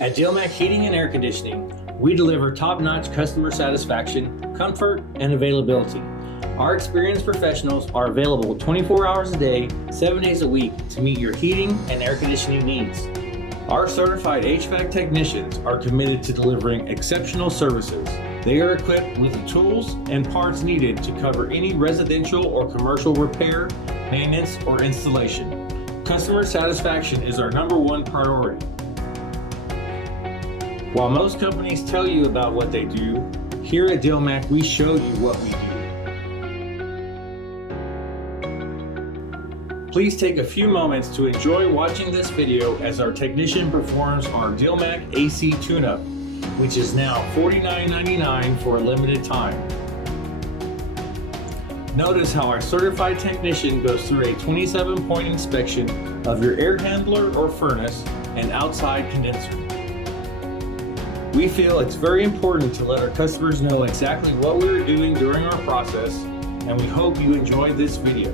At Dilmak Heating and Air Conditioning, we deliver top-notch customer satisfaction, comfort, and availability. Our experienced professionals are available 24 hours a day, 7 days a week to meet your heating and air conditioning needs. Our certified HVAC technicians are committed to delivering exceptional services. They are equipped with the tools and parts needed to cover any residential or commercial repair, maintenance, or installation. Customer satisfaction is our #1 priority. While most companies tell you about what they do, here at Dilmak we show you what we do. Please take a few moments to enjoy watching this video as our technician performs our Dilmak AC TuneUp, which is now $49.99 for a limited time. Notice how our certified technician goes through a 27-point inspection of your air handler or furnace and outside condenser. We feel it's very important to let our customers know exactly what we are doing during our process, and we hope you enjoyed this video.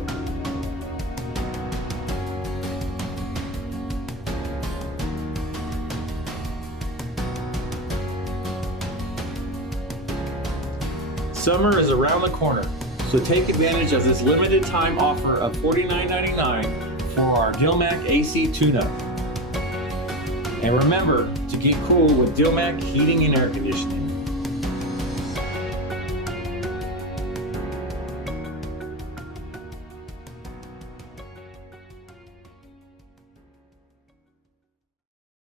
Summer is around the corner, so take advantage of this limited time offer of $49.99 for our Dilmak AC Tune-Up. And remember to get cool with Dilmak Heating and Air Conditioning.